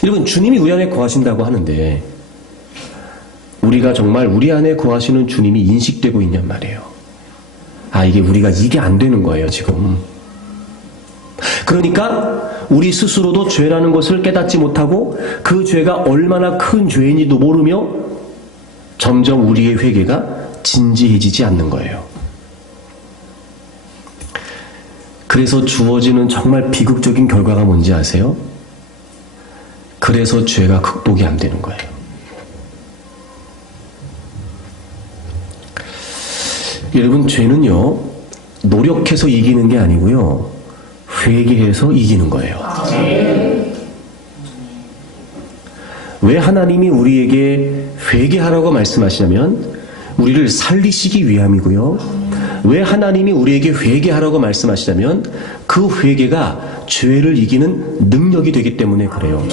여러분, 주님이 우리 안에 거하신다고 하는데 우리가 정말 우리 안에 거하시는 주님이 인식되고 있냔 말이에요. 이게 안 되는 거예요, 지금. 그러니까 우리 스스로도 죄라는 것을 깨닫지 못하고 그 죄가 얼마나 큰 죄인지도 모르며 점점 우리의 회개가 진지해지지 않는 거예요. 그래서 주어지는 정말 비극적인 결과가 뭔지 아세요? 그래서 죄가 극복이 안 되는 거예요. 여러분, 죄는요, 노력해서 이기는 게 아니고요, 회개해서 이기는 거예요. 왜 하나님이 우리에게 회개하라고 말씀하시냐면 우리를 살리시기 위함이고요. 왜 하나님이 우리에게 회개하라고 말씀하시냐면 그 회개가 죄를 이기는 능력이 되기 때문에 그래요.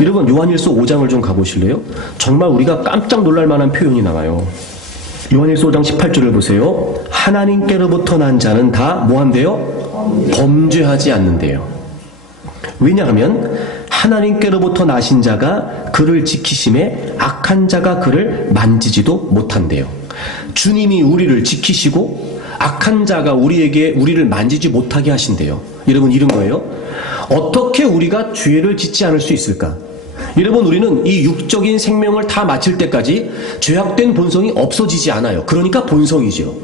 여러분, 요한일서 5장을 좀 가보실래요? 정말 우리가 깜짝 놀랄 만한 표현이 나와요. 요한일서 5장 18절을 보세요. 하나님께로부터 난 자는 다 뭐한대요? 범죄하지 않는데요. 왜냐하면 하나님께로부터 나신 자가 그를 지키심에 악한 자가 그를 만지지도 못한대요. 주님이 우리를 지키시고 악한 자가 우리를 만지지 못하게 하신대요. 여러분, 이런 거예요. 어떻게 우리가 죄를 짓지 않을 수 있을까? 여러분, 우리는 이 육적인 생명을 다 마칠 때까지 죄악된 본성이 없어지지 않아요. 그러니까 본성이죠.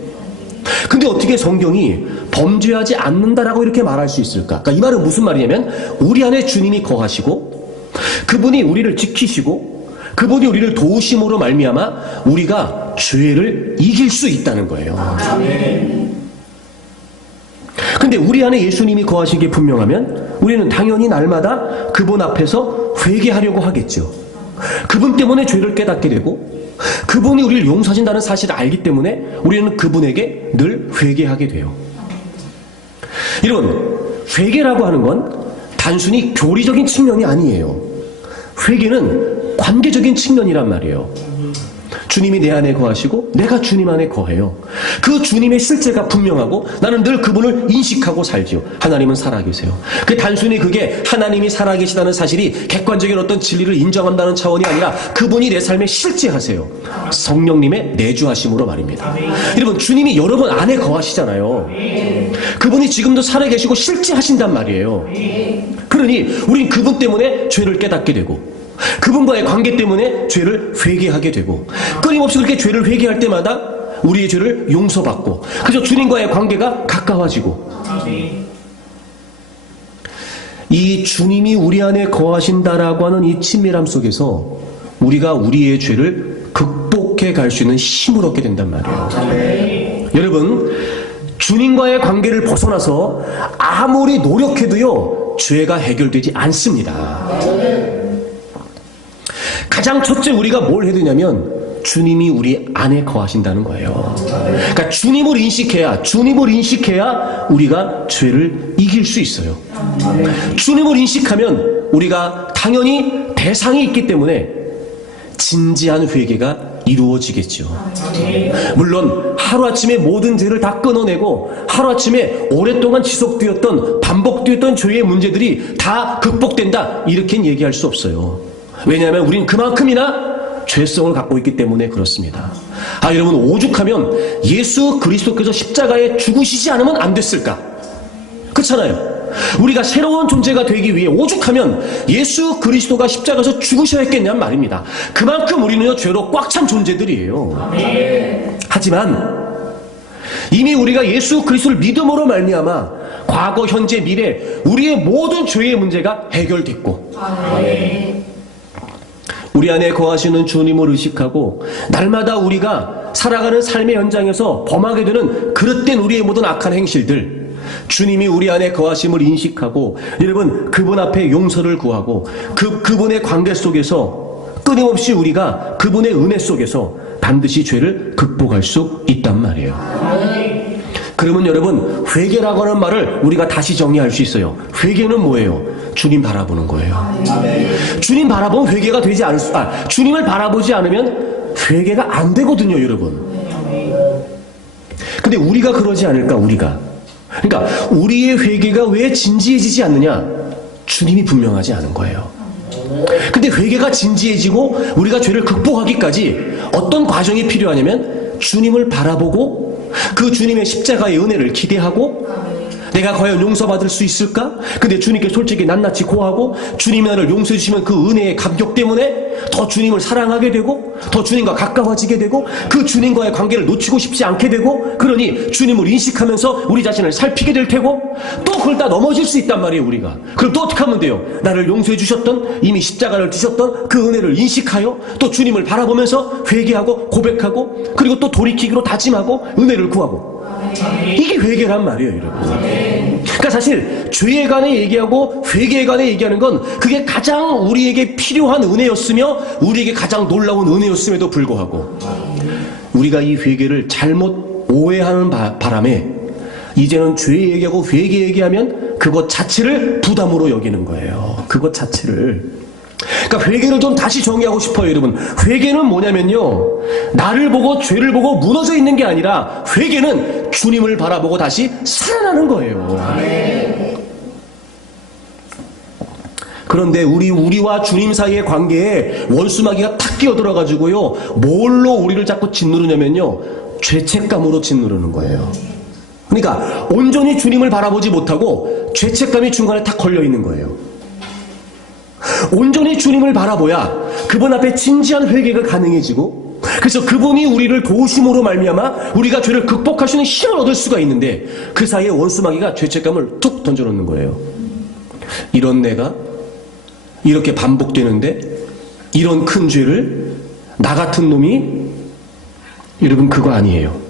근데 어떻게 성경이 범죄하지 않는다라고 이렇게 말할 수 있을까? 그러니까 이 말은 무슨 말이냐면 우리 안에 주님이 거하시고 그분이 우리를 지키시고 그분이 우리를 도우심으로 말미암아 우리가 죄를 이길 수 있다는 거예요. 근데 우리 안에 예수님이 거하신 게 분명하면 우리는 당연히 날마다 그분 앞에서 회개하려고 하겠죠. 그분 때문에 죄를 깨닫게 되고 그분이 우리를 용서하신다는 사실을 알기 때문에 우리는 그분에게 늘 회개하게 돼요. 여러분, 회개라고 하는 건 단순히 교리적인 측면이 아니에요. 회개는 관계적인 측면이란 말이에요. 주님이 내 안에 거하시고 내가 주님 안에 거해요. 그 주님의 실제가 분명하고 나는 늘 그분을 인식하고 살지요. 하나님은 살아계세요. 단순히 그게 하나님이 살아계시다는 사실이 객관적인 어떤 진리를 인정한다는 차원이 아니라 그분이 내 삶에 실제하세요. 성령님의 내주하심으로 말입니다. 여러분, 주님이 여러분 안에 거하시잖아요. 그분이 지금도 살아계시고 실제하신단 말이에요. 그러니 우린 그분 때문에 죄를 깨닫게 되고 그분과의 관계 때문에 죄를 회개하게 되고 끊임없이 그렇게 죄를 회개할 때마다 우리의 죄를 용서받고 그래서 주님과의 관계가 가까워지고 이 주님이 우리 안에 거하신다라고 하는 이 친밀함 속에서 우리가 우리의 죄를 극복해 갈 수 있는 힘을 얻게 된단 말이에요. 여러분, 주님과의 관계를 벗어나서 아무리 노력해도요 죄가 해결되지 않습니다. 가장 첫째 우리가 뭘 해야 되냐면 주님이 우리 안에 거하신다는 거예요. 그러니까 주님을 인식해야 우리가 죄를 이길 수 있어요. 주님을 인식하면 우리가 당연히 대상이 있기 때문에 진지한 회개가 이루어지겠죠. 물론 하루아침에 모든 죄를 다 끊어내고 하루아침에 오랫동안 지속되었던 반복되었던 죄의 문제들이 다 극복된다 이렇게는 얘기할 수 없어요. 왜냐하면 우린 그만큼이나 죄성을 갖고 있기 때문에 그렇습니다. 여러분, 오죽하면 예수 그리스도께서 십자가에 죽으시지 않으면 안 됐을까? 그렇잖아요. 우리가 새로운 존재가 되기 위해 오죽하면 예수 그리스도가 십자가에서 죽으셔야 했겠냐는 말입니다. 그만큼 우리는요 죄로 꽉 찬 존재들이에요. 하지만 이미 우리가 예수 그리스도를 믿음으로 말미암아 과거, 현재, 미래 우리의 모든 죄의 문제가 해결됐고 우리 안에 거하시는 주님을 의식하고 날마다 우리가 살아가는 삶의 현장에서 범하게 되는 그릇된 우리의 모든 악한 행실들 주님이 우리 안에 거하심을 인식하고 여러분 그분 앞에 용서를 구하고 그분의 관계 속에서 끊임없이 우리가 그분의 은혜 속에서 반드시 죄를 극복할 수 있단 말이에요. 그러면 여러분 회개라고 하는 말을 우리가 다시 정리할 수 있어요. 회개는 뭐예요? 주님 바라보는 거예요. 주님 바라보면 회개가 되지 않을 수, 주님을 바라보지 않으면 회개가 안 되거든요, 여러분. 근데 우리가 그러지 않을까, 우리가. 그러니까 우리의 회개가 왜 진지해지지 않느냐? 주님이 분명하지 않은 거예요. 근데 회개가 진지해지고 우리가 죄를 극복하기까지 어떤 과정이 필요하냐면 주님을 바라보고 그 주님의 십자가의 은혜를 기대하고 내가 과연 용서받을 수 있을까? 근데 주님께 솔직히 낱낱이 고하고 주님이 나를 용서해 주시면 그 은혜의 감격 때문에 더 주님을 사랑하게 되고 더 주님과 가까워지게 되고 그 주님과의 관계를 놓치고 싶지 않게 되고 그러니 주님을 인식하면서 우리 자신을 살피게 될 테고 또 그걸 다 넘어질 수 있단 말이에요, 우리가. 그럼 또 어떻게 하면 돼요? 나를 용서해 주셨던 이미 십자가를 지셨던 그 은혜를 인식하여 또 주님을 바라보면서 회개하고 고백하고 그리고 또 돌이키기로 다짐하고 은혜를 구하고 이게 회개란 말이에요, 여러분. 그러니까 사실 죄에 관해 얘기하고 회개에 관해 얘기하는 건 그게 가장 우리에게 필요한 은혜였으며 우리에게 가장 놀라운 은혜였음에도 불구하고 우리가 이 회개를 잘못 오해하는 바람에 이제는 죄 얘기하고 회개 얘기하면 그것 자체를 부담으로 여기는 거예요. 그것 자체를. 그러니까 회개를 좀 다시 정의하고 싶어요, 여러분. 회개는 뭐냐면요, 나를 보고 죄를 보고 무너져 있는 게 아니라 회개는 주님을 바라보고 다시 살아나는 거예요. 그런데 우리와 주님 사이의 관계에 원수마귀가 탁 끼어들어가지고요 뭘로 우리를 자꾸 짓누르냐면요 죄책감으로 짓누르는 거예요. 그러니까 온전히 주님을 바라보지 못하고 죄책감이 중간에 탁 걸려있는 거예요. 온전히 주님을 바라보야 그분 앞에 진지한 회개가 가능해지고 그래서 그분이 우리를 도우심으로 말미암아 우리가 죄를 극복할 수 있는 힘을 얻을 수가 있는데 그 사이에 원수마귀가 죄책감을 툭 던져놓는 거예요. 이런 내가 이렇게 반복되는데 이런 큰 죄를 나 같은 놈이 여러분 그거 아니에요.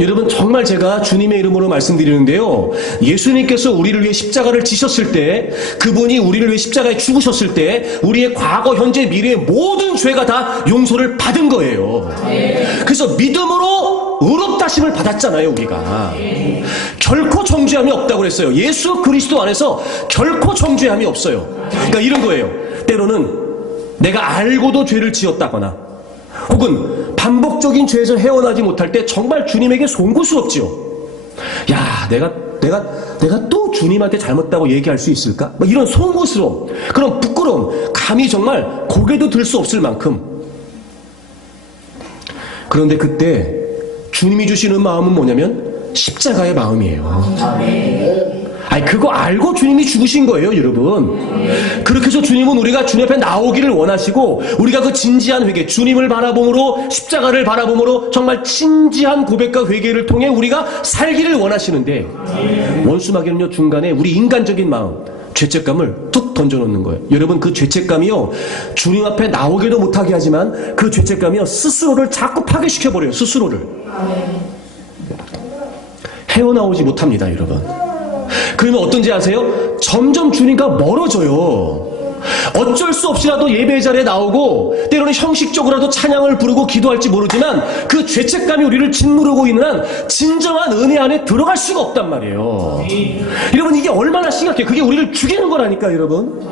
여러분 정말 제가 주님의 이름으로 말씀드리는데요. 예수님께서 우리를 위해 십자가를 지셨을 때 그분이 우리를 위해 십자가에 죽으셨을 때 우리의 과거, 현재, 미래의 모든 죄가 다 용서를 받은 거예요. 그래서 믿음으로 의롭다심을 받았잖아요, 우리가. 결코 정죄함이 없다고 그랬어요. 예수 그리스도 안에서 결코 정죄함이 없어요. 그러니까 이런 거예요. 때로는 내가 알고도 죄를 지었다거나 혹은 반복적인 죄에서 헤어나지 못할 때 정말 주님에게 송구스럽지요. 야, 내가 또 주님한테 잘못다고 얘기할 수 있을까? 막 이런 송구스러움, 그런 부끄러움, 감히 정말 고개도 들 수 없을 만큼. 그런데 그때 주님이 주시는 마음은 뭐냐면 십자가의 마음이에요. 아니, 그거 알고 주님이 죽으신 거예요, 여러분. 그렇게 해서 주님은 우리가 주님 앞에 나오기를 원하시고, 우리가 그 진지한 회개, 주님을 바라봄으로, 십자가를 바라봄으로 정말 진지한 고백과 회개를 통해 우리가 살기를 원하시는데, 원수마귀는요, 중간에 우리 인간적인 마음, 죄책감을 툭 던져놓는 거예요. 여러분, 그 죄책감이요, 주님 앞에 나오기도 못하게 하지만 그 죄책감이요, 스스로를 자꾸 파괴시켜버려요. 스스로를 헤어나오지 못합니다, 여러분. 그러면 어떤지 아세요? 점점 주님과 멀어져요. 어쩔 수 없이라도 예배 자리에 나오고 때로는 형식적으로라도 찬양을 부르고 기도할지 모르지만 그 죄책감이 우리를 짓누르고 있는 한 진정한 은혜 안에 들어갈 수가 없단 말이에요. 여러분, 이게 얼마나 심각해요. 그게 우리를 죽이는 거라니까, 여러분.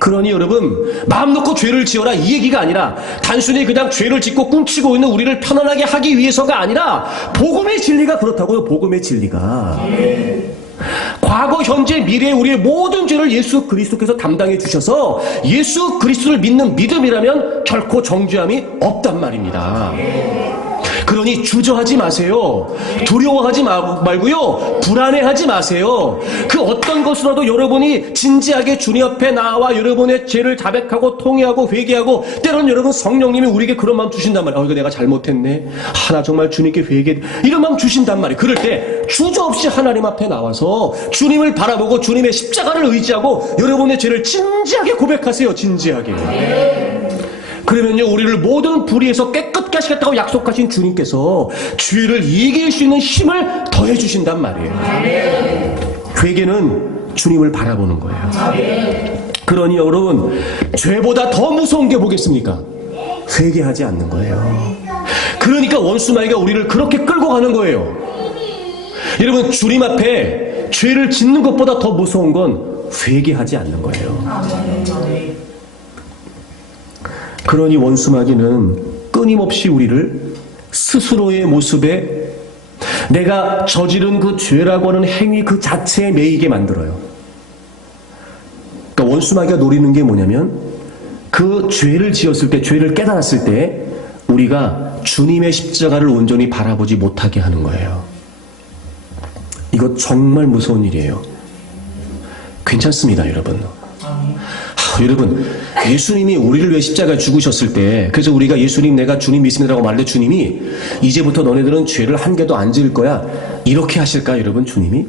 그러니 여러분, 마음 놓고 죄를 지어라 이 얘기가 아니라 단순히 그냥 죄를 짓고 꿍치고 있는 우리를 편안하게 하기 위해서가 아니라 복음의 진리가 그렇다고요. 복음의 진리가 과거, 현재, 미래 우리의 모든 죄를 예수 그리스도께서 담당해 주셔서 예수 그리스도를 믿는 믿음이라면 결코 정죄함이 없단 말입니다. 그러니 주저하지 마세요. 두려워하지 말고요. 불안해하지 마세요. 그 어떤 것으로도 여러분이 진지하게 주님 앞에 나와 여러분의 죄를 자백하고 통회하고 회개하고, 때로는 여러분 성령님이 우리에게 그런 마음 주신단 말이에요. 이거 내가 잘못했네. 나 정말 주님께 회개, 이런 마음 주신단 말이에요. 그럴 때 주저없이 하나님 앞에 나와서 주님을 바라보고 주님의 십자가를 의지하고 여러분의 죄를 진지하게 고백하세요. 진지하게. 그러면요, 우리를 모든 불의에서 깨끗게 하시겠다고 약속하신 주님께서 죄를 이길 수 있는 힘을 더해 주신단 말이에요. 회개는 주님을 바라보는 거예요. 그러니 여러분, 죄보다 더 무서운 게 뭐겠습니까? 회개하지 않는 거예요. 그러니까 원수마귀가 우리를 그렇게 끌고 가는 거예요. 여러분, 주님 앞에 죄를 짓는 것보다 더 무서운 건 회개하지 않는 거예요. 그러니 원수마귀는 끊임없이 우리를 스스로의 모습에 내가 저지른 그 죄라고 하는 행위 그 자체에 매이게 만들어요. 그러니까 원수마귀가 노리는 게 뭐냐면 그 죄를 지었을 때, 죄를 깨달았을 때 우리가 주님의 십자가를 온전히 바라보지 못하게 하는 거예요. 이거 정말 무서운 일이에요. 괜찮습니다, 여러분. 여러분, 예수님이 우리를 위해 십자가에 죽으셨을 때, 그래서 우리가 예수님, 내가 주님 믿습니다라고 말할 때 주님이 이제부터 너네들은 죄를 한 개도 안 지을 거야, 이렇게 하실까, 여러분? 주님이?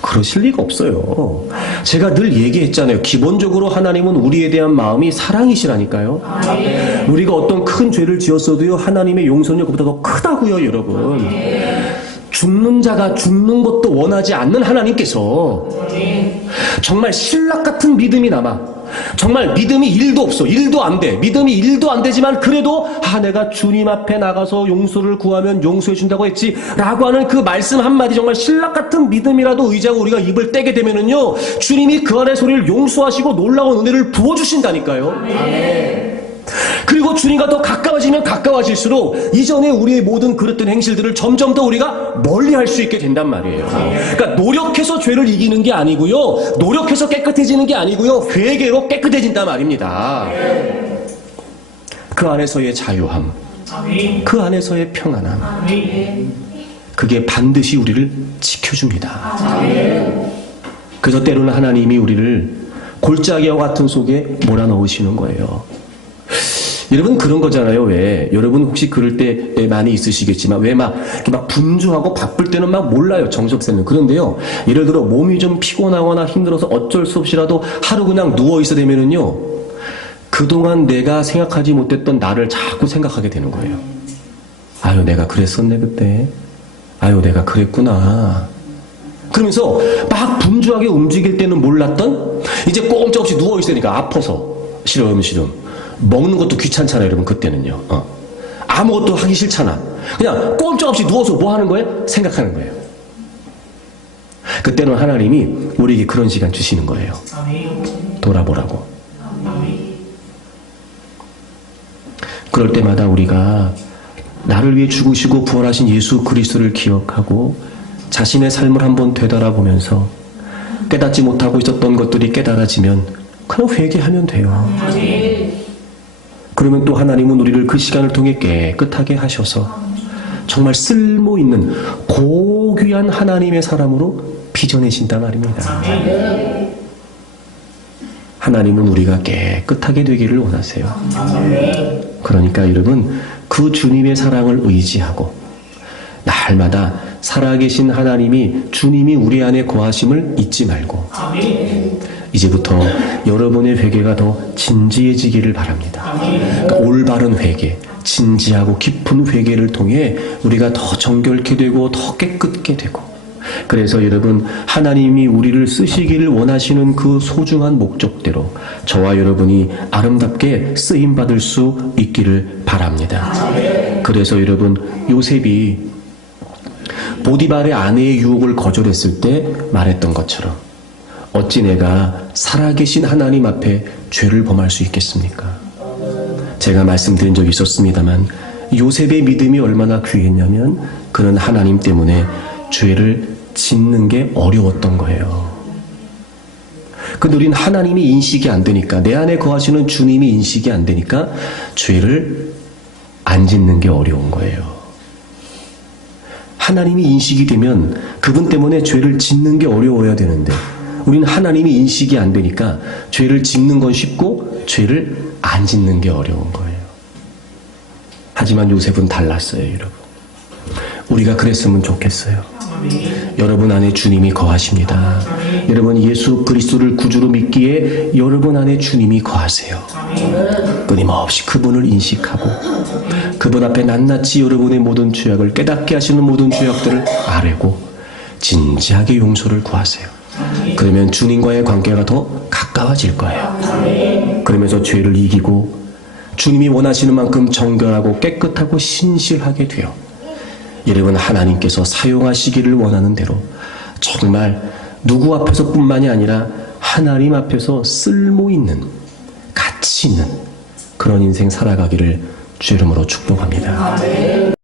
그러실 리가 없어요. 제가 늘 얘기했잖아요. 기본적으로 하나님은 우리에 대한 마음이 사랑이시라니까요. 우리가 어떤 큰 죄를 지었어도요, 하나님의 용서는 그보다 더 크다고요, 여러분. 죽는 자가 죽는 것도 원하지 않는 하나님께서 정말 신락 같은 믿음이 남아, 정말 믿음이 1도 없어, 1도 안 돼, 믿음이 1도 안 되지만 그래도 내가 주님 앞에 나가서 용서를 구하면 용서해 준다고 했지 라고 하는 그 말씀 한마디, 정말 신락 같은 믿음이라도 의지하고 우리가 입을 떼게 되면은요, 주님이 그 안의 소리를 용서하시고 놀라운 은혜를 부어주신다니까요. 그리고 주님과 더 가까워지면 가까워질수록 이전에 우리의 모든 그릇된 행실들을 점점 더 우리가 멀리할 수 있게 된단 말이에요. 그러니까 노력해서 죄를 이기는 게 아니고요, 노력해서 깨끗해지는 게 아니고요, 회개로 깨끗해진단 말입니다. 그 안에서의 자유함, 그 안에서의 평안함, 그게 반드시 우리를 지켜줍니다. 그래서 때로는 하나님이 우리를 골짜기와 같은 속에 몰아넣으시는 거예요. 여러분, 그런 거잖아요. 왜? 여러분 혹시 그럴 때 많이 있으시겠지만, 왜 막 분주하고 바쁠 때는 막 몰라요, 정석세는. 그런데요, 예를 들어 몸이 좀 피곤하거나 힘들어서 어쩔 수 없이라도 하루 그냥 누워있어 되면은요, 그동안 내가 생각하지 못했던 나를 자꾸 생각하게 되는 거예요. 아유, 내가 그랬었네, 그때. 아유, 내가 그랬구나. 그러면서 막 분주하게 움직일 때는 몰랐던, 이제 꼼짝없이 누워있으니까 아파서, 시름. 먹는 것도 귀찮잖아요, 여러분, 그때는요. 아무것도 하기 싫잖아. 그냥 꼼짝없이 누워서 뭐 하는 거예요? 생각하는 거예요. 그때는 하나님이 우리에게 그런 시간 주시는 거예요. 돌아보라고. 그럴 때마다 우리가 나를 위해 죽으시고 부활하신 예수 그리스도를 기억하고 자신의 삶을 한번 되돌아보면서 깨닫지 못하고 있었던 것들이 깨달아지면 그냥 회개하면 돼요. 그러면 또 하나님은 우리를 그 시간을 통해 깨끗하게 하셔서 정말 쓸모있는 고귀한 하나님의 사람으로 빚어내신단 말입니다. 하나님은 우리가 깨끗하게 되기를 원하세요. 그러니까 여러분, 그 주님의 사랑을 의지하고 날마다 살아계신 하나님이, 주님이 우리 안에 거하심을 잊지 말고 이제부터 여러분의 회개가 더 진지해지기를 바랍니다. 그러니까 올바른 회개, 진지하고 깊은 회개를 통해 우리가 더 정결케 되고 더 깨끗게 되고, 그래서 여러분, 하나님이 우리를 쓰시기를 원하시는 그 소중한 목적대로 저와 여러분이 아름답게 쓰임받을 수 있기를 바랍니다. 그래서 여러분, 요셉이 보디발의 아내의 유혹을 거절했을 때 말했던 것처럼 어찌 내가 살아계신 하나님 앞에 죄를 범할 수 있겠습니까? 제가 말씀드린 적이 있었습니다만 요셉의 믿음이 얼마나 귀했냐면 그는 하나님 때문에 죄를 짓는 게 어려웠던 거예요. 근데 우리는 하나님이 인식이 안 되니까, 내 안에 거하시는 주님이 인식이 안 되니까 죄를 안 짓는 게 어려운 거예요. 하나님이 인식이 되면 그분 때문에 죄를 짓는 게 어려워야 되는데 우리는 하나님이 인식이 안 되니까 죄를 짓는 건 쉽고 죄를 안 짓는 게 어려운 거예요. 하지만 요셉은 달랐어요, 여러분. 우리가 그랬으면 좋겠어요. 여러분 안에 주님이 거하십니다. 여러분, 예수 그리스도를 구주로 믿기에 여러분 안에 주님이 거하세요. 끊임없이 그분을 인식하고 그분 앞에 낱낱이 여러분의 모든 죄악을, 깨닫게 하시는 모든 죄악들을 아뢰고 진지하게 용서를 구하세요. 그러면 주님과의 관계가 더 가까워질 거예요. 그러면서 죄를 이기고 주님이 원하시는 만큼 정결하고 깨끗하고 신실하게 되어 여러분, 하나님께서 사용하시기를 원하는 대로 정말 누구 앞에서뿐만이 아니라 하나님 앞에서 쓸모있는, 가치 있는 그런 인생 살아가기를 주 이름으로 축복합니다.